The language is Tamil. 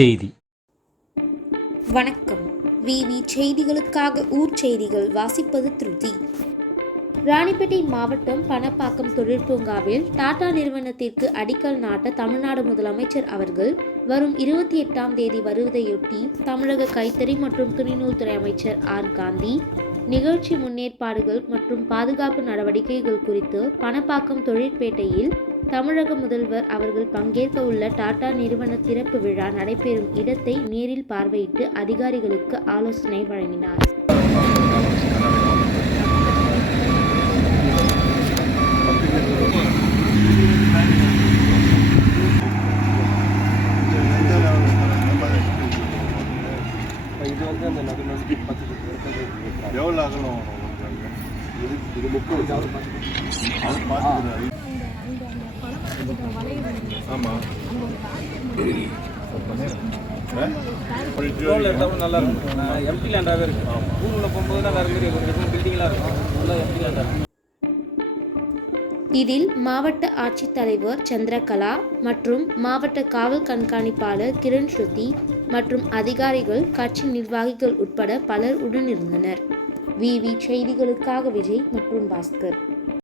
செய்தி. வணக்கம். விவி செய்திகளுக்காக ஊர் செய்திகள் வாசிப்பது திருதி. ராணிப்பேட்டை மாவட்டம் பணப்பாக்கம் தொழிற்பூங்காவில் டாடா நிறுவனத்திற்கு அடிக்கல் நாட்ட தமிழ்நாடு முதலமைச்சர் அவர்கள் வரும் இருபத்தி எட்டாம் தேதி வருவதையொட்டி தமிழக கைத்தறி மற்றும் துணிநூல்துறை அமைச்சர் ஆர். காந்தி நிகழ்ச்சி முன்னேற்பாடுகள் மற்றும் பாதுகாப்பு நடவடிக்கைகள் குறித்து பணப்பாக்கம் தொழிற்பேட்டையில் தமிழக முதல்வர் அவர்கள் பங்கேற்க உள்ள டாடா நிறுவன திறப்பு விழா நடைபெறும் இடத்தை நேரில் பார்வையிட்டு அதிகாரிகளுக்கு ஆலோசனை வழங்கினார். இது வந்து அந்த நடு நடுக்கி பத்து எவ்வளோ அகலம் இது இது முப்பது. அது பார்த்துக்கிறாரு ஆமாம் ரோட்ல எடுத்தாலும் நல்லா இருக்கும். எம்டி லேண்டாகவே இருக்கும். ஊரில் போகும்போது தான் வேறு மாதிரி இருக்கும். பில்டிங்லாம் இருக்கும். நல்லா எம்டி லேண்டாக இருக்கும். இதில் மாவட்ட ஆட்சித்தலைவர் சந்திரகலா மற்றும் மாவட்ட காவல் கண்காணிப்பாளர் கிரண் ஸ்ருதி மற்றும் அதிகாரிகள் கட்சி நிர்வாகிகள் உட்பட பலர் உடனிருந்தனர். விவி செய்திகளுக்காக விஜய் மற்றும் பாஸ்கர்.